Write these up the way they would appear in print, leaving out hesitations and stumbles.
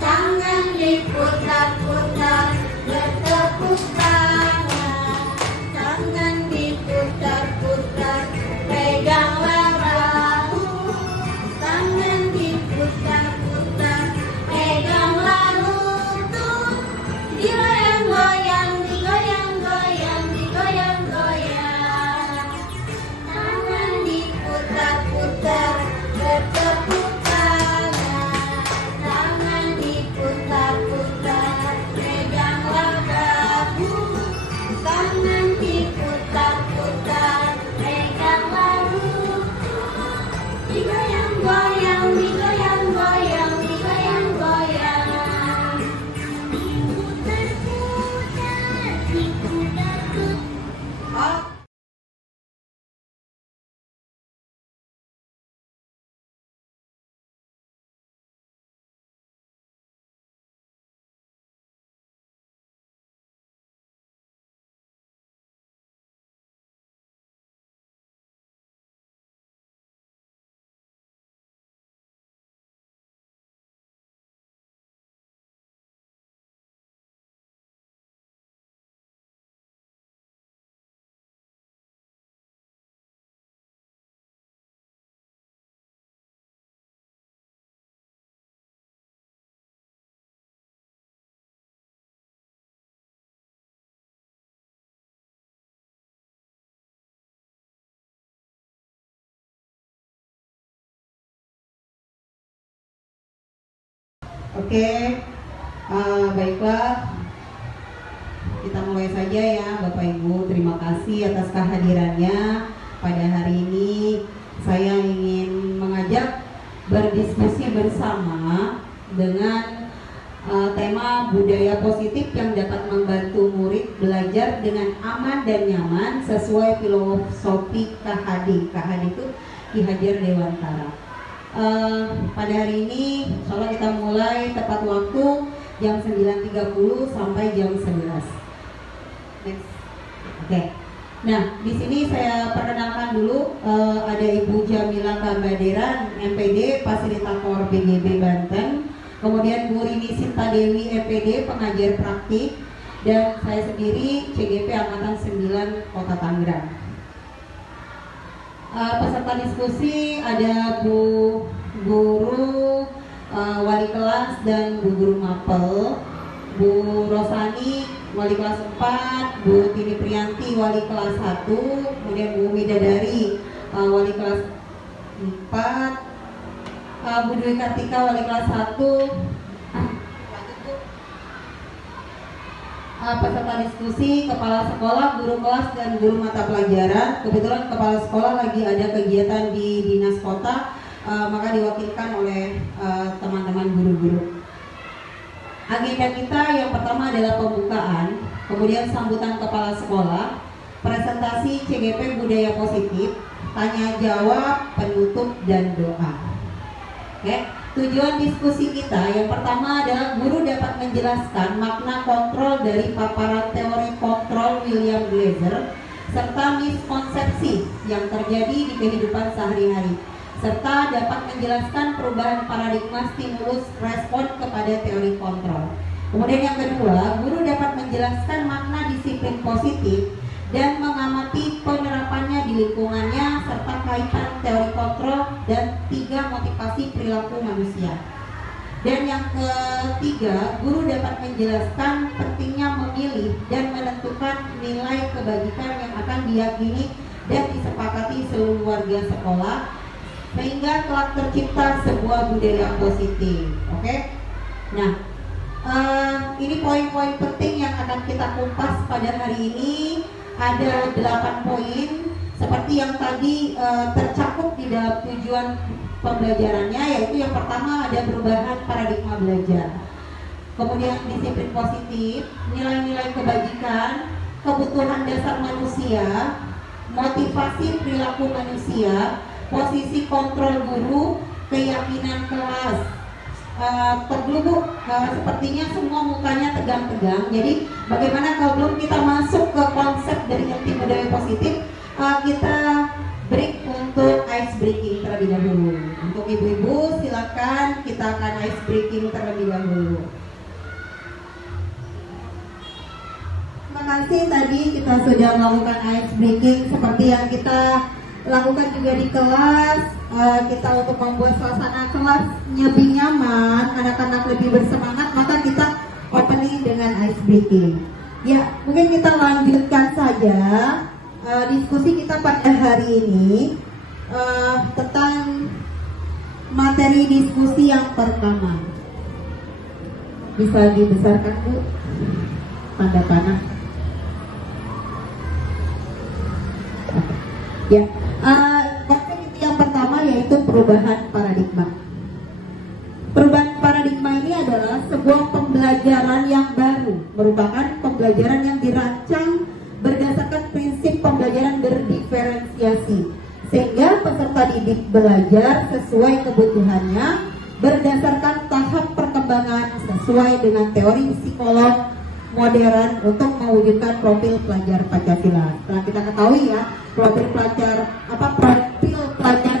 tangan diputar-putar, bertepuk tangan, tangan diputar-putar, peganglah bahu, tangan diputar-putar, peganglah lutut, digoyang-goyang, digoyang-goyang, digoyang-goyang, tangan diputar-putar, bertepuk tangan, tangan diputar-putar, peganglah bahu, tangan diputar-putar, peganglah lutut, digoyang-goyang, digoyang-goyang, digoyang-goyang, diputar-putar, diputar-putar. Oke, baiklah, kita mulai saja ya Bapak Ibu. Terima kasih atas kehadirannya pada hari ini. Saya ingin mengajak berdiskusi bersama dengan tema budaya positif yang dapat membantu murid belajar dengan aman dan nyaman sesuai filosofi KHD. KHD itu Ki Hajar Dewantara. Pada hari ini insyaallah kita mulai tepat waktu jam 9.30 sampai jam 11. Next. Oke. Nah, di sini saya perkenalkan dulu ada Ibu Jamila Kambaderan, MPD, Fasilitator BGB Banten. Kemudian Bu Rini Sinta Dewi, MPD, Pengajar Praktik, dan saya sendiri CGP Angkatan 9 Kota Tangerang. Peserta diskusi ada Bu Guru Wali Kelas dan Bu Guru Mapel, Bu Rosani Wali Kelas 4, Bu Tini Priyanti Wali Kelas 1, kemudian Bu Widadari Wali Kelas 4, Bu Dwi Kartika Wali Kelas 1. Peserta diskusi, kepala sekolah, guru kelas, dan guru mata pelajaran. Kebetulan kepala sekolah lagi ada kegiatan di dinas kota, maka diwakilkan oleh teman-teman guru-guru. Agenda kita yang pertama adalah pembukaan, kemudian sambutan kepala sekolah, presentasi CGP budaya positif, tanya jawab, penutup, dan doa. Oke. Tujuan diskusi kita yang pertama adalah guru dapat menjelaskan makna kontrol dari paparan teori kontrol William Glasser serta miskonsepsi yang terjadi di kehidupan sehari-hari, serta dapat menjelaskan perubahan paradigma stimulus respon kepada teori kontrol. Kemudian yang kedua, guru dapat menjelaskan makna disiplin positif dan mengamati penerapannya di lingkungannya serta kaitan teori kontrol dan 3 motivasi perilaku manusia. Dan yang ketiga, guru dapat menjelaskan pentingnya memilih dan menentukan nilai kebajikan yang akan diyakini dan disepakati seluruh warga sekolah sehingga telah tercipta sebuah budaya positif. Oke? Nah, ini poin-poin penting yang akan kita kupas pada hari ini. Ada 8 poin seperti yang tadi tercakup di dalam tujuan pembelajarannya, yaitu yang pertama ada perubahan paradigma belajar, kemudian disiplin positif, nilai-nilai kebajikan, kebutuhan dasar manusia, motivasi perilaku manusia, posisi kontrol guru, keyakinan kelas. Tergelubuk, sepertinya semua mukanya tegang-tegang. Jadi bagaimana kalau belum kita masuk ke konsep dari inti budaya positif, kita break untuk ice breaking terlebih dahulu untuk Untuk ibu-ibu silakan, kita akan ice breaking terlebih dahulu. Terima kasih, tadi kita sudah melakukan ice breaking seperti yang kita lakukan juga di kelas. Kita untuk membuat suasana kelasnya lebih nyaman, anak-anak lebih bersemangat, maka kita opening dengan ice breaking. Ya, mungkin kita lanjutkan saja diskusi kita pada hari ini tentang materi diskusi yang pertama. Bisa dibesarkan, Bu, tanda panah. Ya, konsep yang pertama yaitu perubahan paradigma. Perubahan paradigma ini adalah sebuah pembelajaran yang baru, merupakan pembelajaran yang dirancang berdasarkan prinsip pembelajaran berdiferensiasi, sehingga peserta didik belajar sesuai kebutuhannya berdasarkan tahap perkembangan sesuai dengan teori psikolog modern untuk mewujudkan profil pelajar Pancasila. Setelah kita ketahui ya, profil pelajar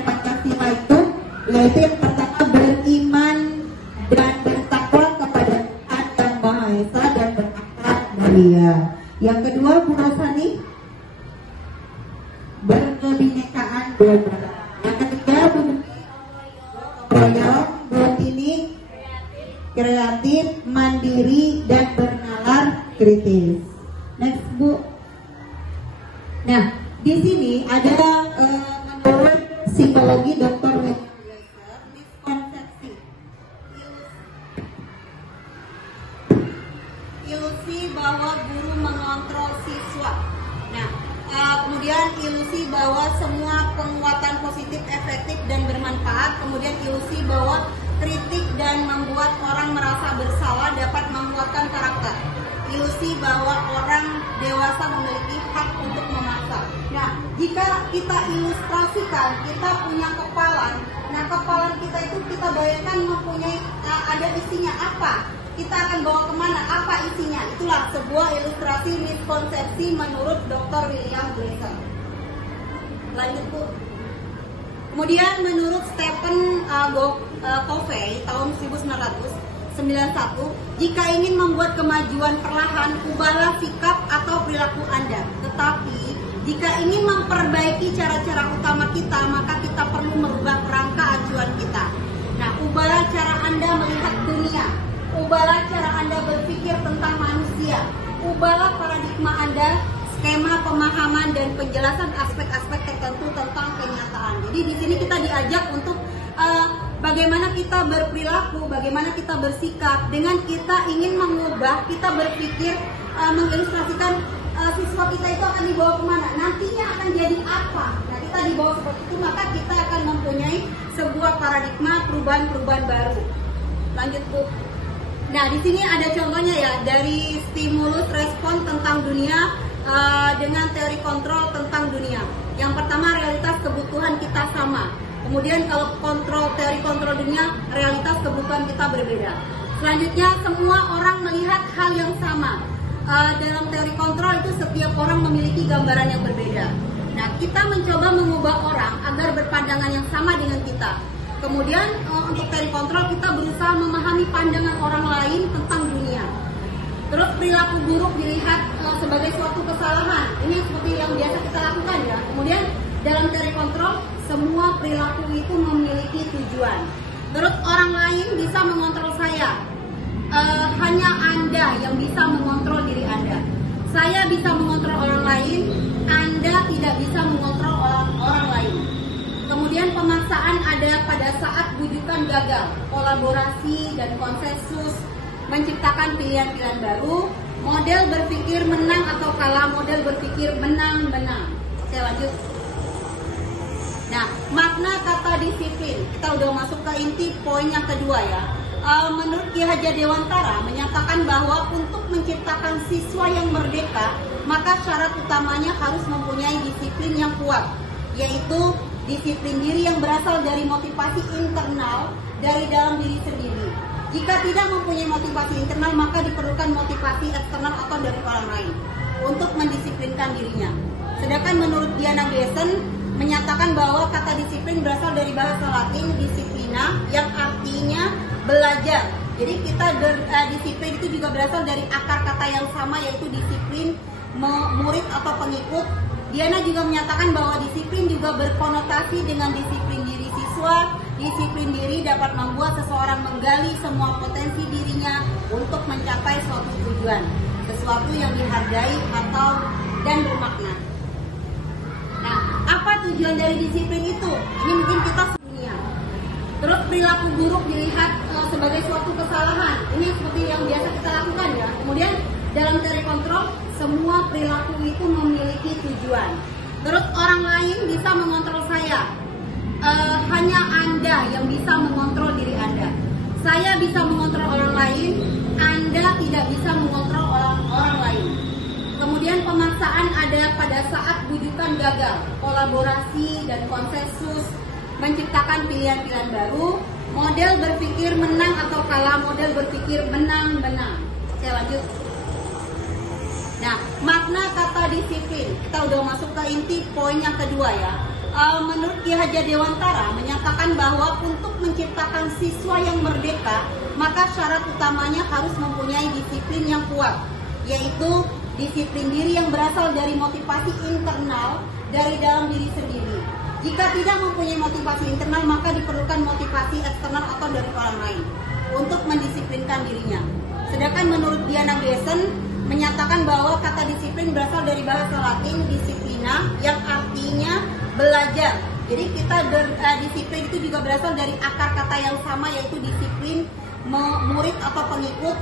Pancasila itu yaitu yang pertama beriman dan bertakwa kepada Tuhan Yang Maha Esa dan berakhlak mulia. Yang kedua, Bu Rosani, berkebinekaan global. Yang ketiga, Bu Royong, Bu Tini, kreatif, mandiri, dan bernalar kritis. Next, Bu. Nah, di sini ada menurut psikologi Dr. miskonsepsi, ilusi bahwa guru mengontrol siswa. Nah, kemudian ilusi bahwa semua penguatan positif efektif dan bermanfaat. Kemudian ilusi bahwa kritik dan membuat orang merasa bersalah dapat menguatkan karakter. Ilusi bahwa orang dewasa memiliki hak untuk memaksa. Nah, jika kita ilustrasikan, kita punya kepalan. Nah, kepalan kita itu kita bayangkan mempunyai ada isinya apa? Kita akan bawa kemana? Apa isinya? Itulah sebuah ilustrasi miskonsepsi menurut Dr. William Glasser. Lanjut, Bu. Kemudian menurut Stephen Covey tahun 1991, jika ingin membuat kemajuan perlahan, ubahlah sikap atau perilaku Anda. Tetapi jika ingin memperbaiki cara-cara utama kita, maka kita perlu merubah kerangka acuan kita. Nah, ubahlah cara Anda melihat dunia, ubahlah cara Anda berpikir tentang manusia, ubahlah paradigma Anda, skema pemahaman dan penjelasan aspek-aspek tertentu tentang kenyataan. Jadi di sini kita diajak untuk bagaimana kita berperilaku, bagaimana kita bersikap. Dengan kita ingin mengubah, kita berpikir, mengilustrasikan siswa kita itu akan dibawa kemana, nantinya akan jadi apa. Nah, kita dibawa seperti itu, maka kita akan mempunyai sebuah paradigma perubahan-perubahan baru. Lanjut, Bu. Nah, di sini ada contohnya ya, dari stimulus respon tentang dunia dengan teori kontrol tentang dunia. Yang pertama, realitas kebutuhan kita sama. Kemudian kalau teori kontrol dunia, realitas kebutuhan kita berbeda. Selanjutnya, semua orang melihat hal yang sama. Dalam teori kontrol itu setiap orang memiliki gambaran yang berbeda. Nah, kita mencoba mengubah orang agar berpandangan yang sama dengan kita. Kemudian untuk teori kontrol kita berusaha memahami pandangan orang lain tentang dunia. Terus perilaku buruk dilihat sebagai suatu kesalahan. Ini seperti yang biasa kita lakukan ya. Kemudian dalam teori kontrol, semua perilaku itu memiliki tujuan. Terus orang lain bisa mengontrol saya. Hanya Anda yang bisa mengontrol diri Anda. Saya bisa mengontrol orang lain, Anda tidak bisa mengontrol orang lain. Kemudian pemaksaan ada pada saat bujukan gagal, kolaborasi dan konsensus, menciptakan pilihan-pilihan baru, model berpikir menang atau kalah, model berpikir menang-menang. Oke, lanjut. Nah, makna kata disiplin, kita udah masuk ke inti poin yang kedua ya. Menurut Ki Hajar Dewantara menyatakan bahwa untuk menciptakan siswa yang merdeka, maka syarat utamanya harus mempunyai disiplin yang kuat, yaitu disiplin diri yang berasal dari motivasi internal dari dalam diri sendiri. Jika tidak mempunyai motivasi internal, maka diperlukan motivasi eksternal atau dari orang lain untuk mendisiplinkan dirinya. Sedangkan menurut Diana Gleason menyatakan bahwa kata disiplin berasal dari bahasa Latin disiplina yang artinya belajar. Jadi kita disiplin itu juga berasal dari akar kata yang sama, yaitu disiplin murid atau pengikut. Diana juga menyatakan bahwa disiplin juga berkonotasi dengan disiplin diri siswa. Disiplin diri dapat membuat seseorang menggali semua potensi dirinya untuk mencapai suatu tujuan, sesuatu yang dihargai dan bermakna. Nah, apa tujuan dari disiplin itu? Ini mungkin kita dunia. Terus perilaku buruk dilihat sebagai suatu kesalahan. Ini seperti yang biasa kita lakukan ya. Kemudian dalam teori kontrol, semua perilaku itu memiliki tujuan. Terus orang lain bisa mengontrol saya. Hanya Anda yang bisa mengontrol diri Anda. Saya bisa mengontrol orang lain, Anda tidak bisa mengontrol orang lain. Kemudian pemaksaan ada pada saat wujudan gagal, kolaborasi dan konsensus, menciptakan pilihan-pilihan baru, model berpikir menang atau kalah, model berpikir menang-menang. Oke, lanjut. Nah, makna kata disiplin, kita udah masuk ke inti poin yang kedua ya. Menurut Ki Hajar Dewantara menyatakan bahwa untuk menciptakan siswa yang merdeka, maka syarat utamanya harus mempunyai disiplin yang kuat, yaitu disiplin diri yang berasal dari motivasi internal dari dalam diri sendiri. Jika tidak mempunyai motivasi internal, maka diperlukan motivasi eksternal atau dari orang lain untuk mendisiplinkan dirinya. Sedangkan menurut Diana Gessen menyatakan bahwa kata disiplin berasal dari bahasa Latin disiplina yang artinya belajar. Jadi kita disiplin itu juga berasal dari akar kata yang sama, yaitu disiplin murid atau pengikut.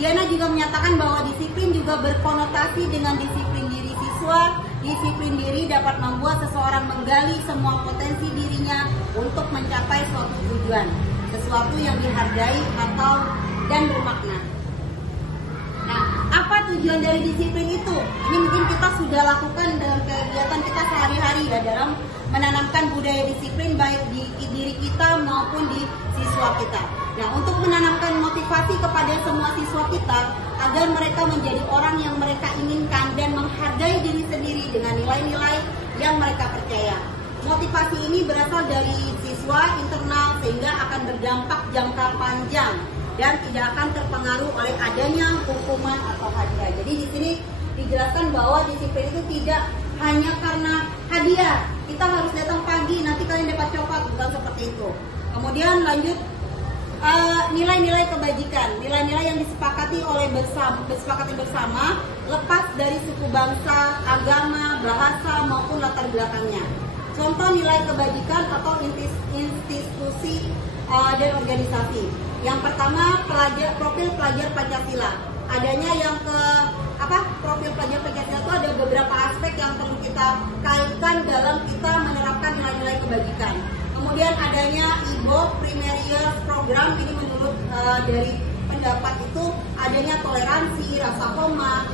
Diana juga menyatakan bahwa disiplin juga berkonotasi dengan disiplin diri siswa. Disiplin diri dapat membuat seseorang menggali semua potensi dirinya untuk mencapai suatu tujuan, sesuatu yang dihargai dan bermakna. Nah, apa tujuan dari disiplin itu? Ini mungkin kita sudah lakukan dalam kegiatan kita sehari-hari ya, dalam menanamkan budaya disiplin baik di diri kita maupun di siswa kita. Nah, untuk menanamkan motivasi kepada semua siswa kita agar mereka menjadi orang yang mereka inginkan dan menghargai diri sendiri dengan nilai-nilai yang mereka percaya. Motivasi ini berasal dari siswa internal sehingga akan berdampak jangka panjang dan tidak akan terpengaruh oleh adanya hukuman atau hadiah. Jadi di sini dijelaskan bahwa disiplin itu tidak hanya karena hadiah. Kita harus datang pagi, nanti kalian dapat coklat, bukan seperti itu. Kemudian lanjut, nilai-nilai kebajikan, nilai-nilai yang disepakati bersama, lepas dari suku bangsa, agama, bahasa maupun latar belakangnya. Contoh nilai kebajikan atau institusi dan organisasi. Yang pertama, profil pelajar Pancasila. Adanya yang profil pelajar Pancasila itu ada beberapa aspek yang perlu kita kaitkan dalam kita menerapkan nilai-nilai kebajikan. Kemudian adanya IBO Primary Year Program, ini menurut dari pendapat itu adanya toleransi, rasa hormat,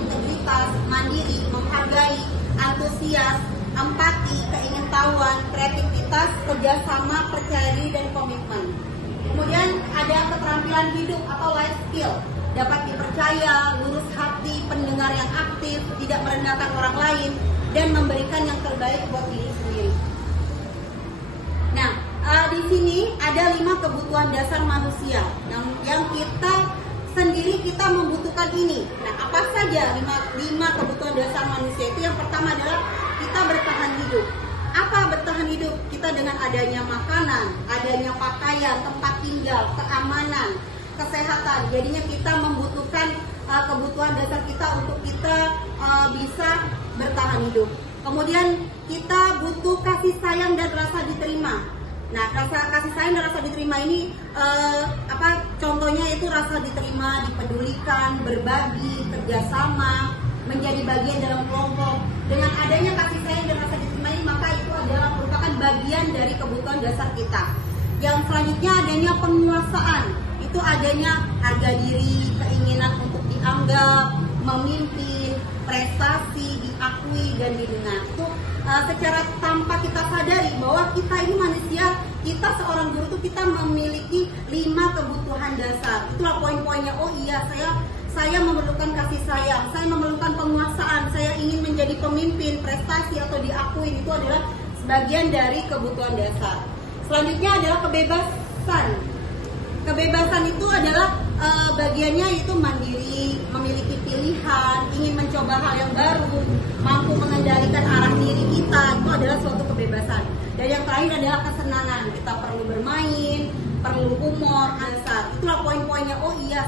integritas, mandiri, menghargai, antusias, empati, keingintahuan, kreativitas, kerjasama, percaya diri, dan komitmen. Kemudian ada keterampilan hidup atau life skill, dapat dipercaya, lurus hati, pendengar yang aktif, tidak merendahkan orang lain, dan memberikan yang terbaik buat diri sendiri. Nah, di sini ada 5 kebutuhan dasar manusia yang kita membutuhkan ini. Nah, apa saja 5 kebutuhan dasar manusia itu? Yang pertama adalah kita bertahan hidup. Apa bertahan hidup? Kita dengan adanya makanan, adanya pakaian, tempat tinggal, keamanan, kesehatan. Jadinya kita membutuhkan kebutuhan dasar kita untuk kita bisa bertahan hidup. Kemudian kita butuh kasih sayang dan rasa diterima. Nah, rasa kasih sayang dan rasa diterima ini contohnya itu rasa diterima, dipedulikan, berbagi, kerjasama, menjadi bagian dalam kelompok. Dengan adanya kasih sayang dan rasa diterima ini, maka itu adalah merupakan bagian dari kebutuhan dasar kita. Yang selanjutnya adanya penguasaan. Itu adanya harga diri, keinginan untuk dianggap, memimpin, prestasi, diakui, dan didengar. Itu secara tanpa kita sadari bahwa kita ini manusia, kita seorang guru itu kita memiliki 5 kebutuhan dasar. Itulah poin-poinnya. Oh iya, saya memerlukan kasih sayang, saya memerlukan penguasaan, saya ingin menjadi pemimpin, prestasi atau diakui. Itu adalah sebagian dari kebutuhan dasar. Selanjutnya adalah kebebasan. Kebebasan itu adalah bagiannya itu mandiri, memiliki pilihan, ingin mencoba hal yang baru, mampu mengendalikan arah diri kita, itu adalah suatu kebebasan. Dan yang terakhir adalah kesenangan. Kita perlu bermain, perlu humor, ansat. Itulah poin-poinnya. Oh iya,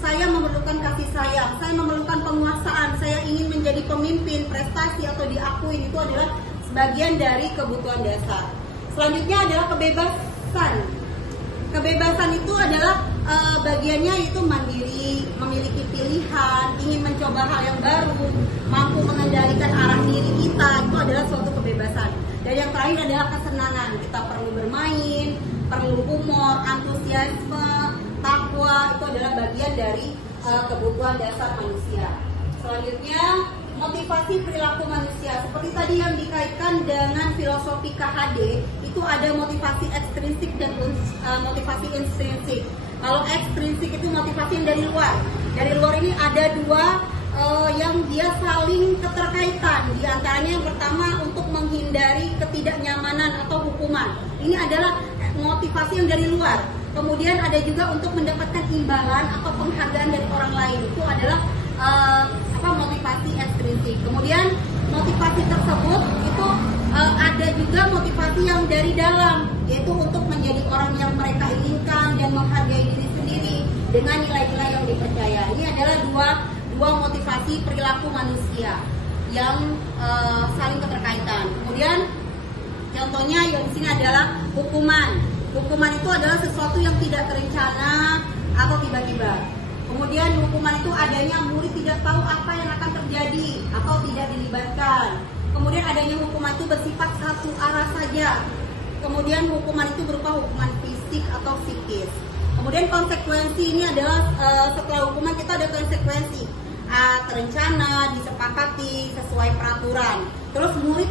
saya memerlukan kasih sayang, saya memerlukan penguasaan, saya ingin menjadi pemimpin, prestasi atau diakui. Itu adalah sebagian dari kebutuhan dasar. Selanjutnya adalah kebebasan. Kebebasan itu adalah bagiannya itu mandiri, memiliki pilihan, ingin mencoba hal yang baru, mampu mengendalikan arah diri kita. Itu adalah suatu kebebasan. Dan yang terakhir adalah kesenangan. Kita perlu bermain, perlu humor, antusiasme, takwa. Itu adalah bagian dari kebutuhan dasar manusia. Selanjutnya, motivasi perilaku manusia. Seperti tadi yang dikaitkan dengan filosofi KHD, itu ada motivasi ekstrinsik dan motivasi intrinsik. Kalau ekstrinsik itu motivasi yang dari luar. Dari luar ini ada dua yang dia saling keterkaitan. Di antaranya yang pertama untuk menghindari ketidaknyamanan atau hukuman. Ini adalah motivasi yang dari luar. Kemudian ada juga untuk mendapatkan imbalan atau penghargaan dari orang lain. Itu adalah motivasi ekstrinsik. Kemudian motivasi tersebut itu ada juga motivasi yang dari dalam, yaitu untuk menjadi orang yang mereka inginkan dan menghargai diri sendiri dengan nilai-nilai yang dipercaya. Ini adalah dua motivasi perilaku manusia yang saling keterkaitan. Kemudian contohnya yang di sini adalah hukuman. Hukuman itu adalah sesuatu yang tidak terencana atau tiba-tiba. Kemudian hukuman itu adanya murid tidak tahu apa yang akan terjadi atau tidak dilibatkan. Kemudian adanya hukuman itu bersifat satu arah saja. Kemudian hukuman itu berupa hukuman fisik atau psikis. Kemudian konsekuensi ini adalah setelah hukuman kita ada konsekuensi. Terencana, disepakati, sesuai peraturan. Terus murid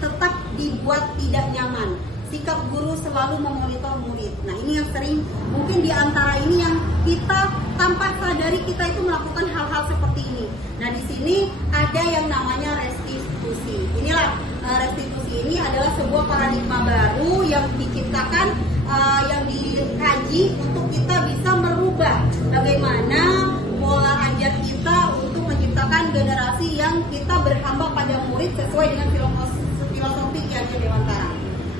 tetap dibuat tidak nyaman. Sikap guru selalu memonitor murid. Nah, ini yang sering mungkin di antara ini yang kita tanpa sadari kita itu melakukan hal-hal seperti ini. Nah, di sini ada yang namanya restitusi. Inilah restitusi ini adalah sebuah paradigma baru yang diciptakan, yang dikaji untuk kita bisa merubah bagaimana pola ajar kita untuk menciptakan generasi yang kita berhamba pada murid sesuai dengan filosofi Ki Hajar Dewantara.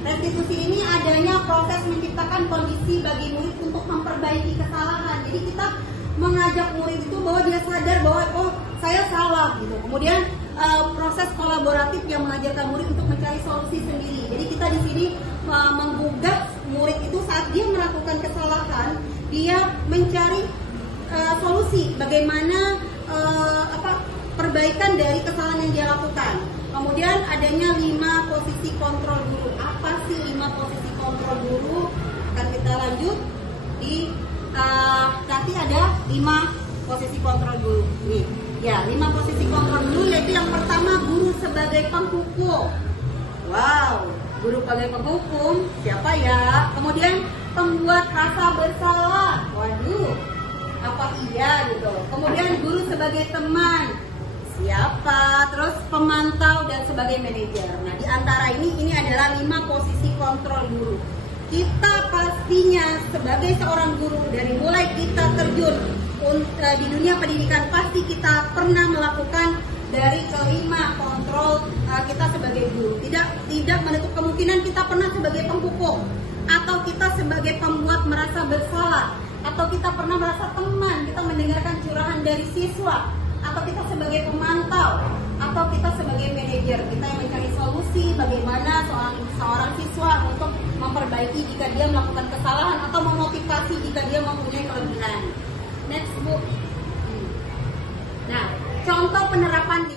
Restitusi ini adanya proses menciptakan kondisi bagi murid untuk memperbaiki kesalahan. Jadi kita mengajak murid itu bahwa dia sadar bahwa oh saya salah gitu. Kemudian proses kolaboratif yang mengajarkan murid untuk mencari solusi sendiri. Jadi kita di sini menggugat murid itu saat dia melakukan kesalahan, dia mencari solusi bagaimana perbaikan dari kesalahan yang dia lakukan. Kemudian adanya 5 posisi kontrol guru. Apa sih 5 posisi kontrol guru? Akan kita lanjut di nanti ada 5 posisi kontrol guru. Nih, ya 5 posisi kontrol guru yaitu yang pertama guru sebagai penghukum. Wow, guru sebagai penghukum siapa ya? Kemudian pembuat rasa bersalah. Waduh, apa iya gitu. Kemudian guru sebagai teman. Siapa, terus pemantau dan sebagai manajer. Nah, di antara ini adalah 5 posisi kontrol guru. Kita pastinya sebagai seorang guru dari mulai kita terjun di dunia pendidikan pasti kita pernah melakukan dari kelima kontrol kita sebagai guru. Tidak menutup kemungkinan kita pernah sebagai penghukum atau kita sebagai pembuat merasa bersalah atau kita pernah merasa teman, kita mendengarkan curahan dari siswa. Atau kita sebagai pemantau, atau kita sebagai manajer, kita yang mencari solusi bagaimana seorang siswa untuk memperbaiki jika dia melakukan kesalahan atau memotivasi jika dia mempunyai kelebihan. Next book. Nah, contoh penerapan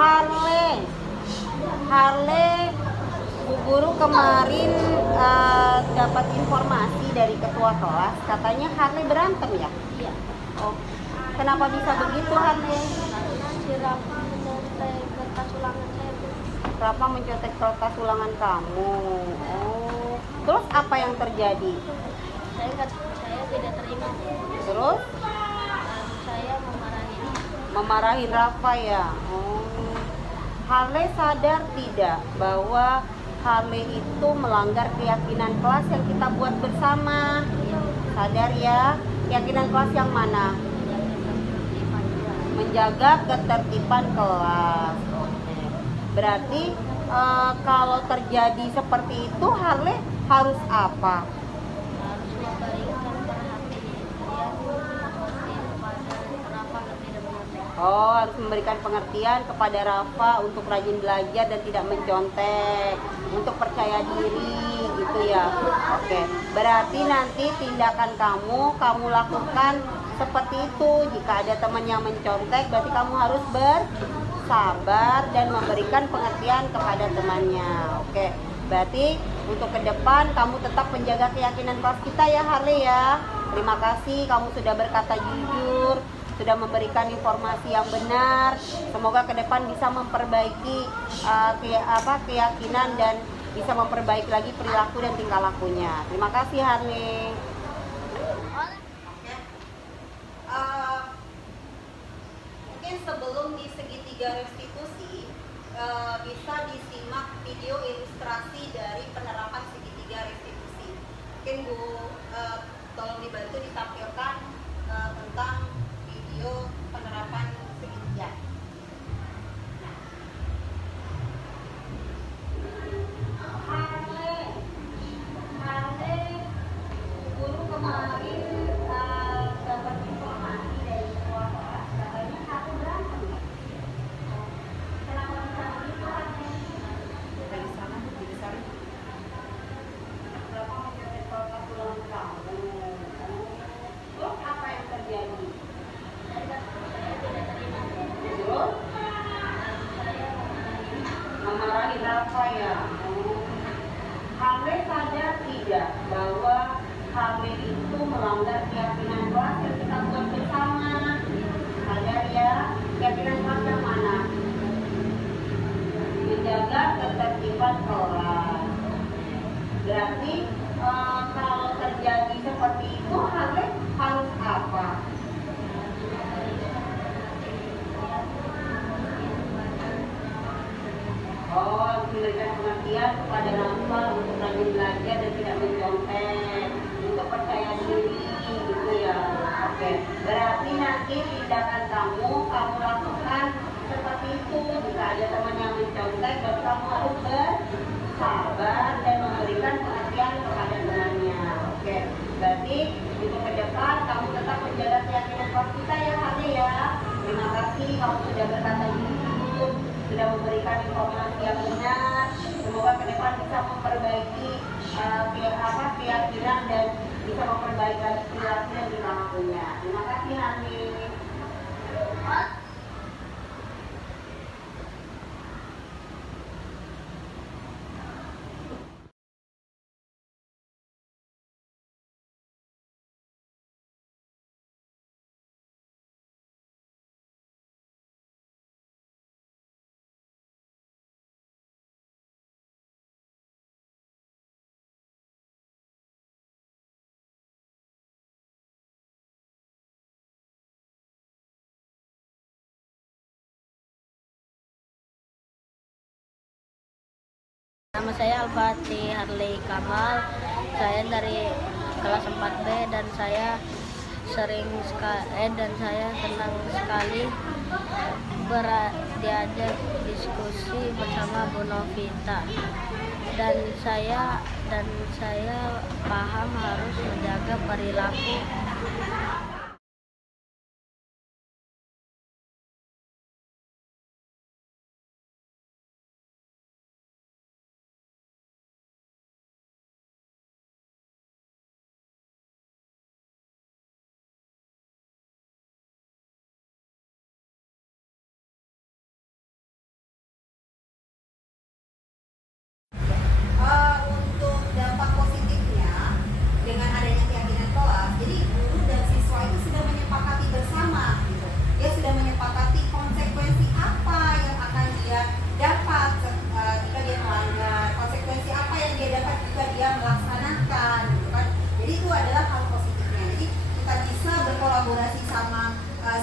Harley, Harley, Bu Guru kemarin dapat informasi dari ketua kelas, katanya Harley berantem ya? Iya. Oh, kenapa bisa begitu Harley? Karena si Rafa mencontek kertas ulangan saya, Bu. Rafa mencontek kertas ulangan kamu. Oh, terus apa yang terjadi? Saya tidak terima. Terus Dan saya memarahin Rafa ya? Oh. Harley sadar tidak bahwa Harley itu melanggar keyakinan kelas yang kita buat bersama? Sadar ya? Keyakinan kelas yang mana? Menjaga ketertiban kelas. Oke. Berarti kalau terjadi seperti itu Harley harus apa? harus memberikan perhatian kepada Rafa dan tidak mencontek. Oh, harus memberikan pengertian kepada Rafa untuk rajin belajar dan tidak mencontek, untuk percaya diri gitu ya. Oke, berarti nanti tindakan kamu lakukan seperti itu. Jika ada teman yang mencontek, berarti kamu harus bersabar dan memberikan pengertian kepada temannya. Oke, berarti untuk ke depan kamu tetap menjaga keyakinan kelas kita ya Harley ya. Terima kasih kamu sudah berkata jujur, sudah memberikan informasi yang benar. Semoga ke depan bisa memperbaiki keyakinan dan bisa memperbaiki lagi perilaku dan tingkah lakunya. Terima kasih Harley. Mungkin sebelum di segitiga restitusi bisa disimak video ilustrasi dari penerapan segitiga restitusi. Mungkin Bu tolong dibantu ditampilkan tentang video penerapan segitiga. Harley, guru kemarin dapat informasi dari ketua kelas, katanya kamu berantem ya? Kenapa bisa begitu Harley? Dari sana, dari sana. Berapa mencontek kertas ulangan kamu? Terus apa yang terjadi? Terus memarahi Rafa ya? Harley sadar tidak bahwa Harley itu melanggar keyakinan kelas yang kita buat bersama? Sadar ya? Keyakinan kelas yang mana? Menjaga ketertiban kelas. Berarti kalau terjadi seperti itu Harley harus apa? Oh, memberikan pengertian kepada Rafa untuk rajin belajar dan tidak mencontek, untuk percaya diri gitu ya. Oke, berarti nanti tindakan kamu lakukan seperti itu. Jika ada teman yang mencontek, berarti kamu harus bersabar dan memberikan pengertian kepada temannya. Oke, berarti untuk ke depan kamu tetap menjaga keyakinan kelas kita ya Harley ya. Terima kasih kamu sudah berkata jujur, sudah memberikan informasi yang benar. Semoga ke depan bisa memperbaiki keyakinan dan bisa memperbaiki perilaku dan perilakunya. Terima kasih Harley. Nama saya Al-Fatih Harley Kamal. Saya dari kelas 4B dan saya senang sekali diajak diskusi bersama Bu Novita. Dan saya paham harus menjaga perilaku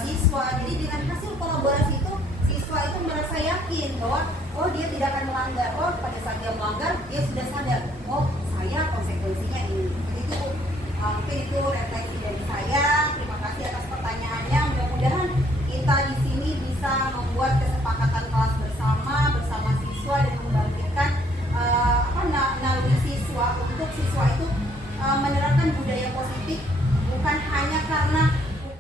siswa. Jadi dengan hasil kolaborasi itu siswa itu merasa yakin bahwa oh dia tidak akan melanggar. Oh pada saat dia melanggar dia sudah sadar. Oh saya konsekuensinya ini. Jadi itu mungkin itu refleksi dari saya. Terima kasih atas pertanyaannya. Mudah-mudahan kita di sini bisa membuat kesepakatan kelas bersama siswa dan membangkitkan naluri siswa untuk siswa itu menerapkan budaya positif bukan hanya karena hukum.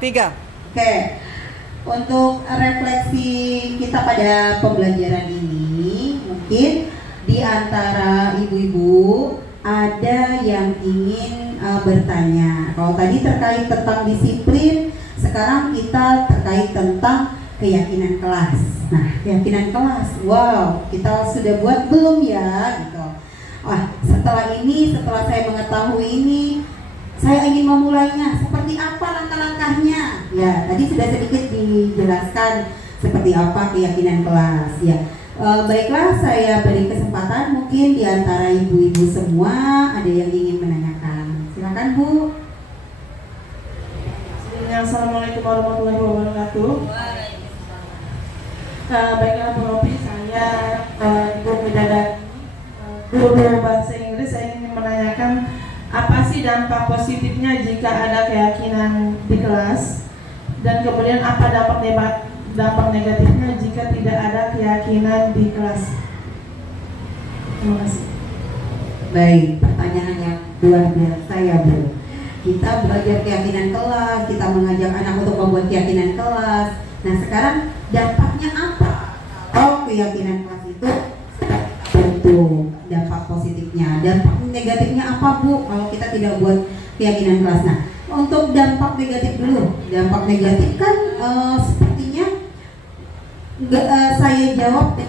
Tiga. Oke, untuk refleksi kita pada pembelajaran ini, mungkin di antara ibu-ibu ada yang ingin bertanya. Kalau tadi terkait tentang disiplin, sekarang kita terkait tentang keyakinan kelas. Nah, keyakinan kelas, wow, kita sudah buat belum ya? Gitu. Wah, setelah saya mengetahui ini, saya ingin memulainya. Seperti apa langkah-langkahnya? Ya, tadi sudah sedikit dijelaskan seperti apa keyakinan kelas. Ya, baiklah saya beri kesempatan mungkin di antara ibu-ibu semua ada yang ingin menanyakan. Silakan Bu. Assalamualaikum warahmatullahi wabarakatuh. Baiklah Bu Robi, saya Ibu Bidadari, guru bahasa Inggris. Saya ingin menanyakan apa sih dampak positifnya jika ada keyakinan di kelas, dan kemudian apa dampak negatifnya jika tidak ada keyakinan di kelas. Terima kasih. Baik, pertanyaan yang luar biasa ya Bu. Kita belajar keyakinan kelas, kita mengajak anak untuk membuat keyakinan kelas. Nah sekarang dampaknya apa? Kalau keyakinan kelas itu bentuk dampak positifnya, dampak negatifnya apa Bu? Kalau kita tidak buat keyakinan kelas. Nah untuk dampak negatif dulu. Dampak negatif kan sepertinya saya jawab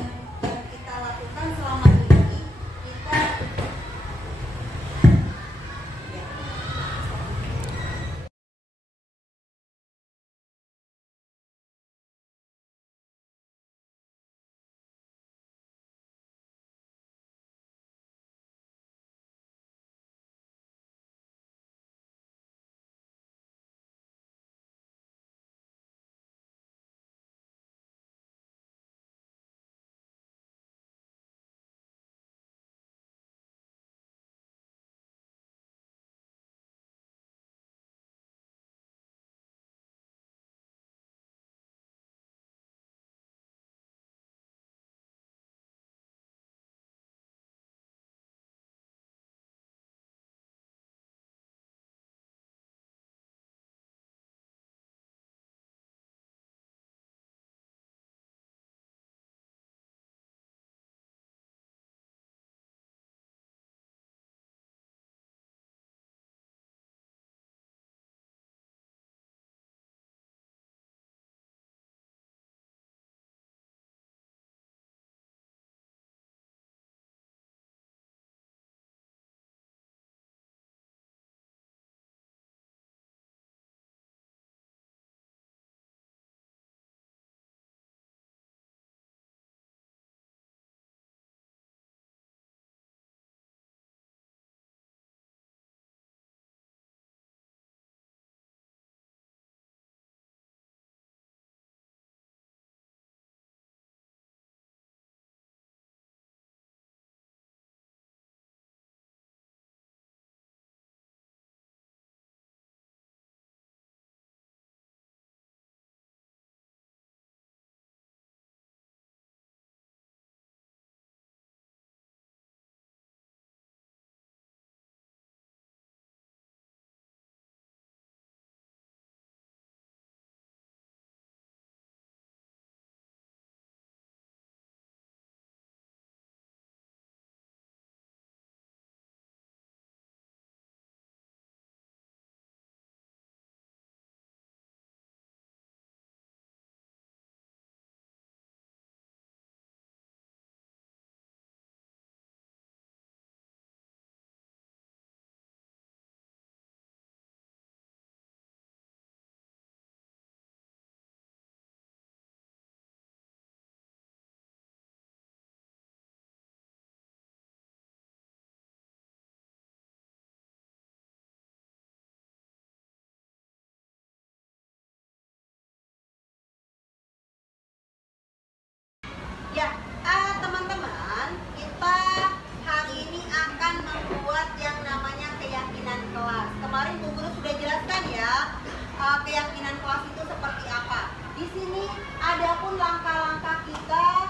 adapun langkah-langkah kita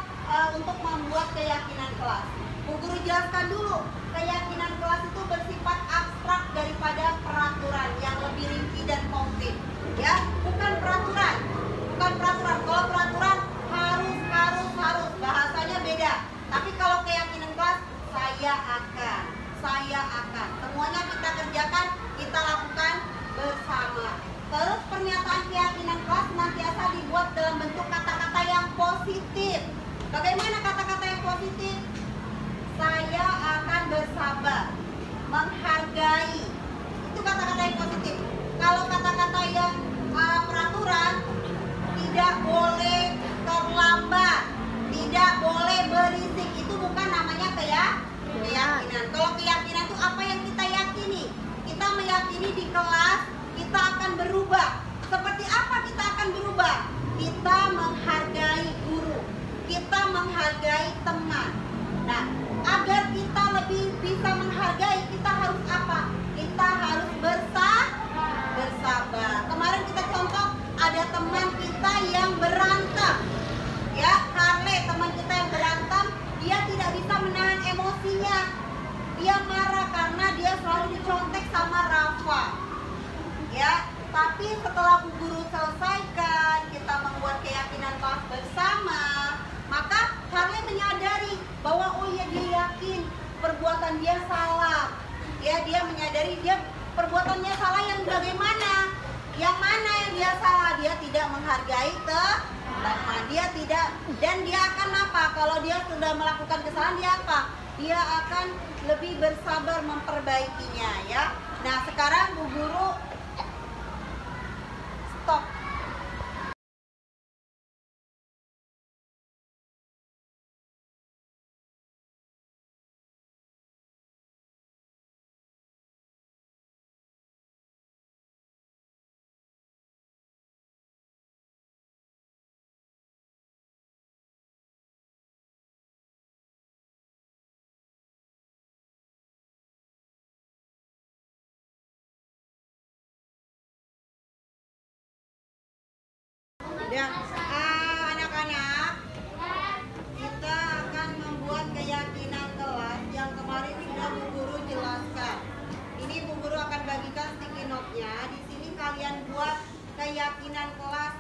untuk membuat keyakinan kelas. Bu Guru jelaskan dulu, keyakinan kelas itu bersifat abstrak daripada peraturan yang lebih rinci dan konkret. Ya, bukan peraturan. Kalau peraturan harus, bahasanya beda. Tapi kalau keyakinan kelas, saya akan. Semuanya kita kerjakan, kita lakukan bersama. Terus pernyataan keyakinan kelas senantiasa dibuat dalam bentuk kata-kata yang positif. Bagaimana kata-kata yang positif? Saya akan bersabar, menghargai. Itu kata-kata yang positif. Kalau kata-kata yang peraturan, tidak boleh terlambat, tidak boleh berisik. Itu bukan namanya keyakinan. Kalau keyakinan itu apa yang kita yakini? Kita meyakini di kelas kita akan berubah. Seperti apa kita akan berubah? Kita menghargai guru, kita menghargai teman. Nah, agar kita lebih bisa menghargai, kita harus apa? Kita harus bersabar. Kemarin kita contoh ada teman kita yang berantem. Ya, Harley, teman kita yang berantem, dia tidak bisa menahan emosinya. Dia marah karena dia selalu dicontek sama Rafa. Ya, tapi setelah Bu Guru selesaikan, kita membuat keyakinan kelas bersama, maka Harley menyadari bahwa oh ya, dia yakin perbuatan dia salah. Ya, dia menyadari dia perbuatannya salah yang bagaimana? Yang mana yang dia salah? Dia tidak menghargai teman. Dia tidak, dan dia akan apa? Kalau dia sudah melakukan kesalahan, dia apa? Dia akan lebih bersabar memperbaikinya, ya. Nah, sekarang Bu Guru stop. Ya, anak-anak, kita akan membuat keyakinan kelas yang kemarin sudah Bu Guru jelaskan. Ini Bu Guru akan bagikan sticky note-nya. Di sini kalian buat keyakinan kelas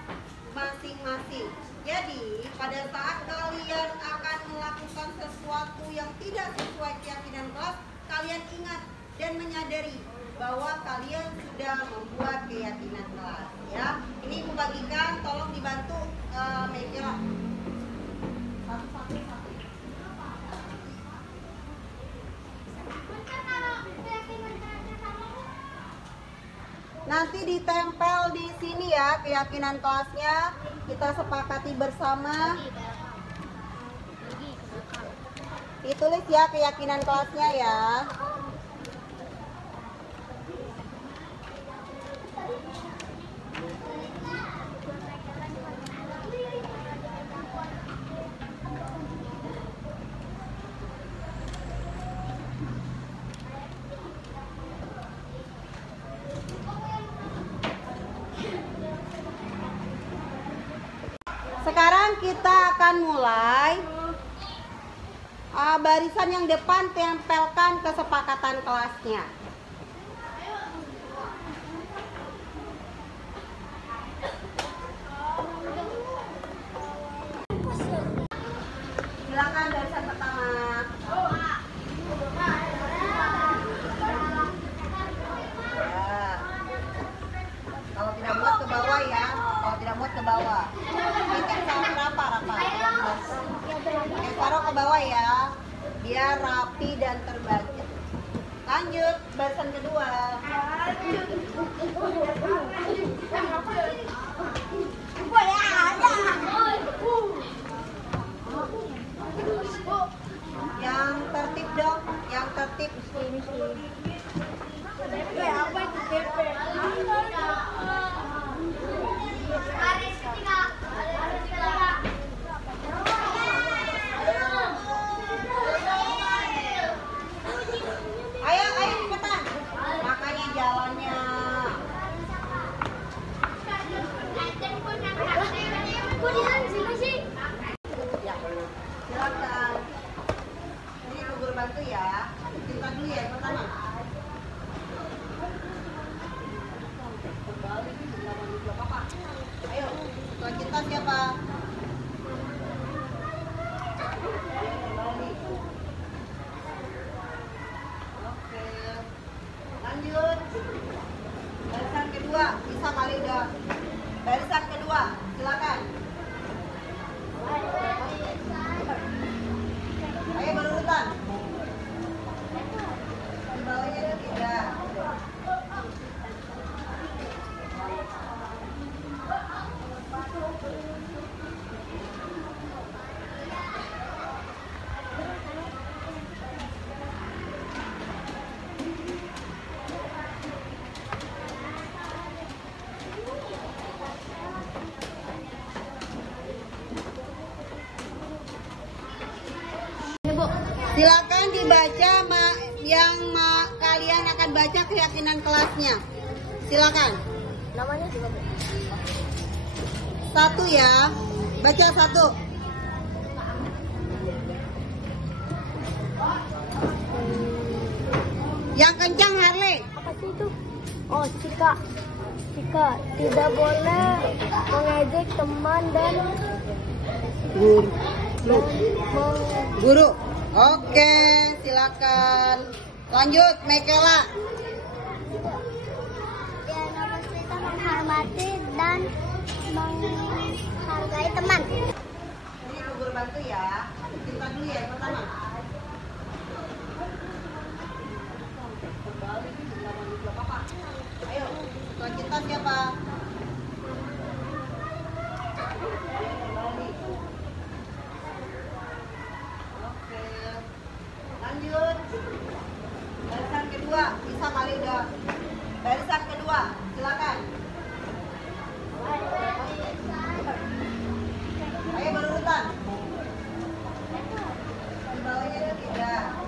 masing-masing. Jadi, pada saat kalian akan melakukan sesuatu yang tidak sesuai keyakinan kelas, kalian ingat dan menyadari bahwa kalian sudah membuat keyakinan kelas, ya. Ini Ibu bagikan, tolong dibantu Mega. Satu. Nanti ditempel di sini ya keyakinan kelasnya, kita sepakati bersama. Ditulis ya keyakinan kelasnya ya. Sekarang kita akan mulai. Barisan yang depan tempelkan kesepakatan kelasnya. Silakan barisan pertama. Ya. Kalau tidak muat ke bawah ya. Kalau tidak muat ke bawah. Titik sama berapa, Rafa? Taruh ke bawah ya, biar rapi dan terbaca. Lanjut, barisan kedua. Yang tertib dong, yang tertib. Apa itu DP? Ayo cepetan. Makanya jalannya. Selanjutnya siapa? Oke. Lanjut. Barisan kedua, bisa kali udah. Barisan kedua, silakan. Ayo berurutan. Di bawahnya ada 3. Silakan dibaca kalian akan baca keyakinan kelasnya. Silakan. Namanya juga, Bu. 1 ya. Baca 1. Yang kencang Harley. Apa sih itu? Oh, Cika. Cika, tidak boleh mengejek teman dan Guru. Oke, silakan. Lanjut, Mekela. ya, nomor kita menghormati dan menghargai teman. Ini guru bantu ya. Kita dulu ya yang pertama. Ayo, selanjutnya siapa? Oke. Lanjut. Barisan kedua, bisa kali udah. Barisan kedua, silakan. Ayo berurutan. Di bawahnya ada 3.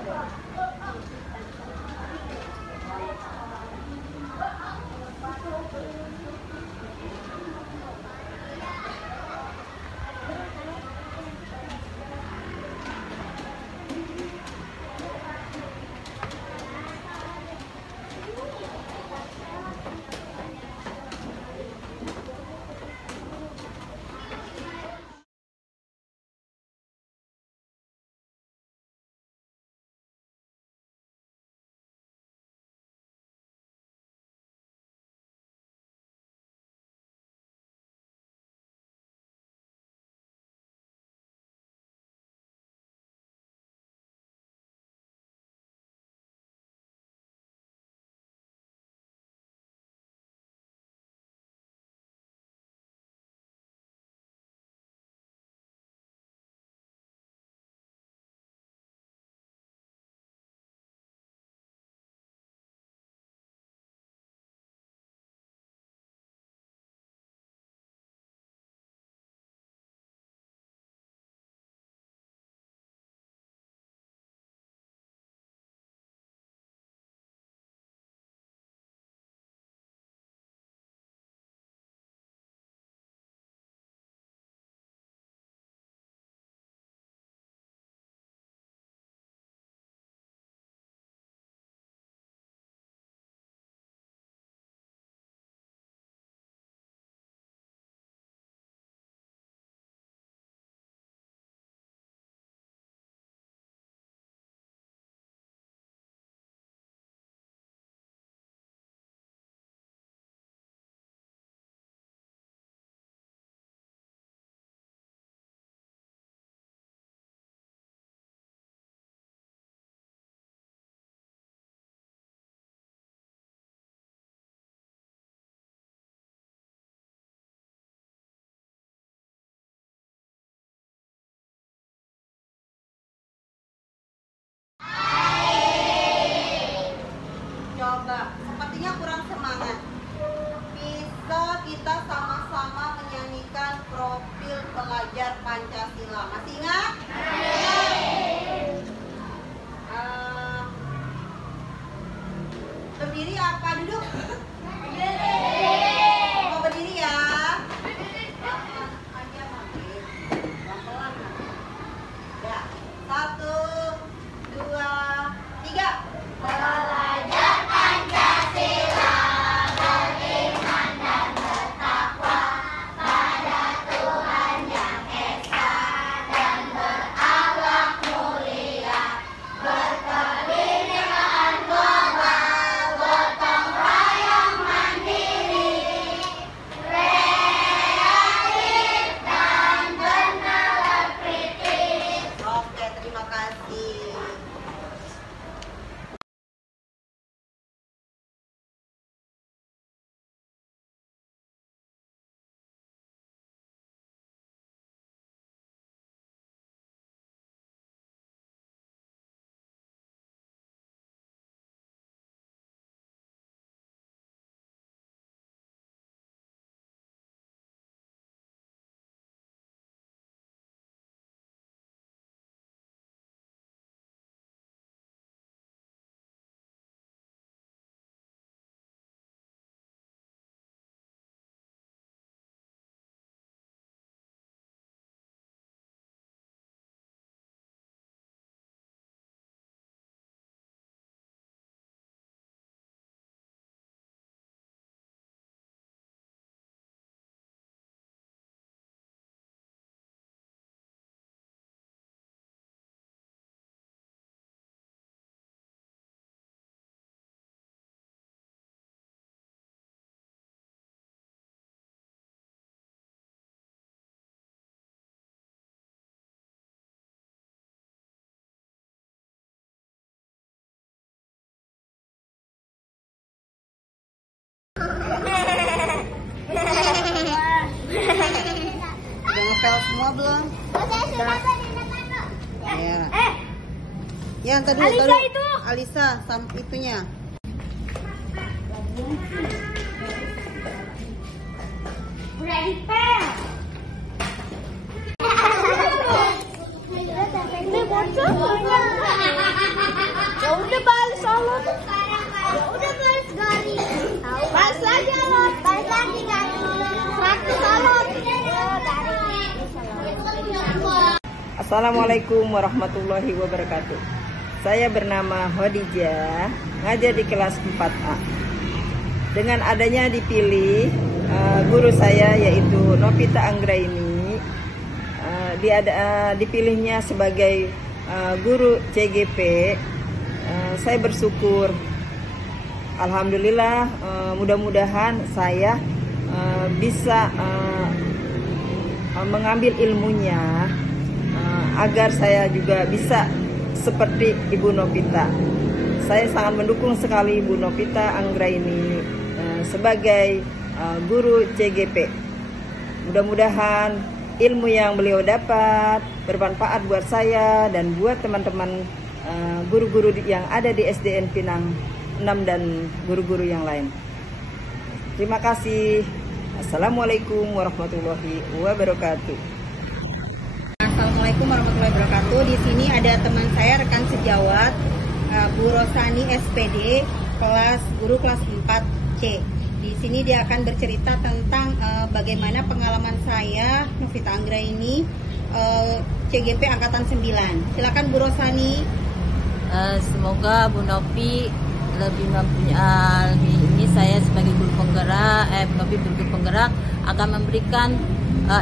Coba, sepertinya kurang semangat. Bisa kita sama-sama menyanyikan profil pelajar Pancasila. Masih ingat? Berdiri apa duduk? Mau berdiri ya. Aja nanti. Pelan-pelan. Ya, 1, 2, 3. Belajar Pancasila beriman dan bertakwa pada Tuhan ngapel semua belum? Ya. Ya, tadi Alisa itu. Alisa, itunya. Udah dipel. Ini bocor. Ya udah balas Alot. Ya udah balas Gari. Balas lagi Alot. Balas lagi Gari. 100 Alot. Assalamualaikum warahmatullahi wabarakatuh. Saya bernama Khadijah, ngajar di kelas 4A. Dengan adanya dipilih guru saya yaitu Novita Anggraini, dipilihnya sebagai guru CGP, saya bersyukur. Alhamdulillah, mudah-mudahan saya bisa mengambil ilmunya agar saya juga bisa seperti Ibu Novita. Saya sangat mendukung sekali Ibu Novita Anggraini sebagai guru CGP. Mudah-mudahan ilmu yang beliau dapat bermanfaat buat saya dan buat teman-teman guru-guru yang ada di SDN Pinang 6 dan guru-guru yang lain. Terima kasih. Assalamualaikum warahmatullahi wabarakatuh. Assalamualaikum warahmatullahi wabarakatuh. Di sini ada teman saya, rekan sejawat, Bu Rosani SPD, guru kelas 4C. Di sini dia akan bercerita tentang bagaimana pengalaman saya, Novita Anggraini, CGP Angkatan 9. Silakan Bu Rosani. Semoga Bu Novi lebih mempunyai ini, saya sebagai guru penggerak, Bu Novi guru penggerak akan memberikan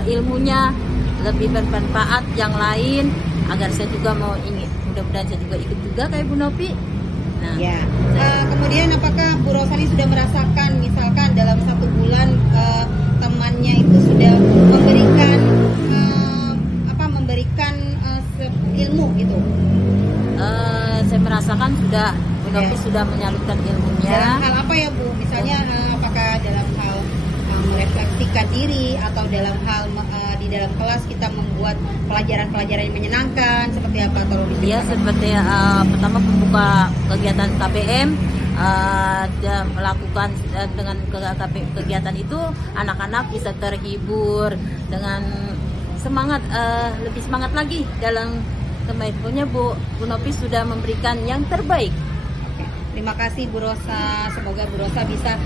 ilmunya lebih bermanfaat yang lain agar saya juga mau ingin, mudah-mudahan saya juga ikut juga kayak Bu Novi. Nah, ya. Kemudian apakah Bu Rosani sudah merasakan misalkan dalam 1 bulan temannya itu sudah memberikan ilmu gitu? Saya merasakan sudah Bu Novi sudah menyalurkan ilmunya. Dalam hal apa ya Bu? Misalnya apakah dalam hal merefleksikan diri atau dalam hal di dalam kelas kita membuat pelajaran-pelajaran yang menyenangkan seperti apa? Iya, seperti pertama pembuka kegiatan KPM, dan melakukan dengan kegiatan itu anak-anak bisa terhibur dengan semangat, lebih semangat lagi dalam kemampuannya. Bu Novi sudah memberikan yang terbaik. Terima kasih Bu Rosa, semoga Bu Rosa bisa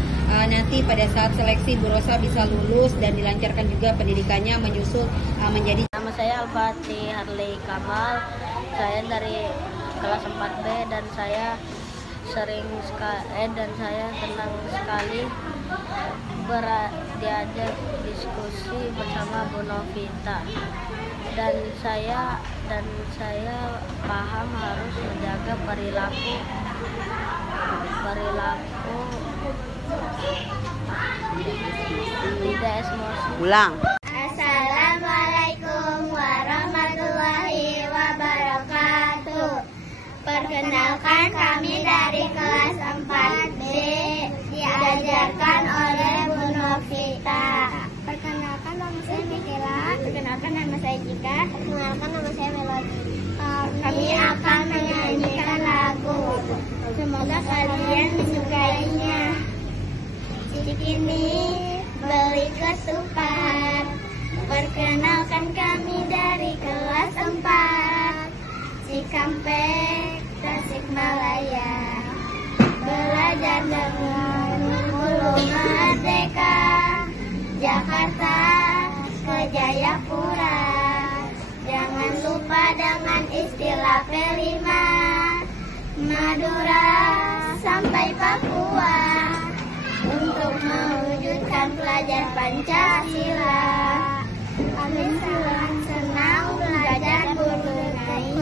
nanti pada saat seleksi Bu Rosa bisa lulus dan dilancarkan juga pendidikannya menyusul menjadi. Nama saya Al-Fatih Harley Kamal, saya dari kelas 4B dan saya senang sekali diajak diskusi bersama Bu Novita dan saya paham harus menjaga perilaku tidak emosi. Ulang. Assalamualaikum warahmatullahi wabarakatuh. Perkenalkan, kami dari kelas 4B diajarkan oleh Bu Novita. Perkenalkan, nama saya Mikela. Perkenalkan, nama saya Jika. Perkenalkan, nama saya Melody. Kami akan menyanyikan lagu. Semoga kalian menyukainya. Cikini beli ketupat. Perkenalkan, kami dari kelas 4 Cikampek, Tasikmalaya. Belajar dengan Hulu Merdeka, Jakarta ke Jayapura. Jangan lupa dengan istilah P5, Madura sampai Papua, untuk mewujudkan pelajar Pancasila. Kami sangat senang belajar mengenai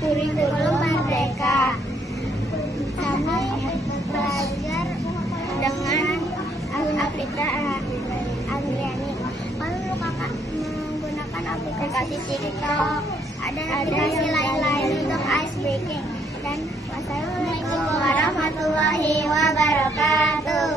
kurikulum Merdeka. Kami belajar dengan aplikasi Anggraini. Lalu kakak menggunakan aplikasi TikTok. Ada aplikasi lain-lain untuk ice breaking. Dan wassalamualaikum warahmatullahi wabarakatuh.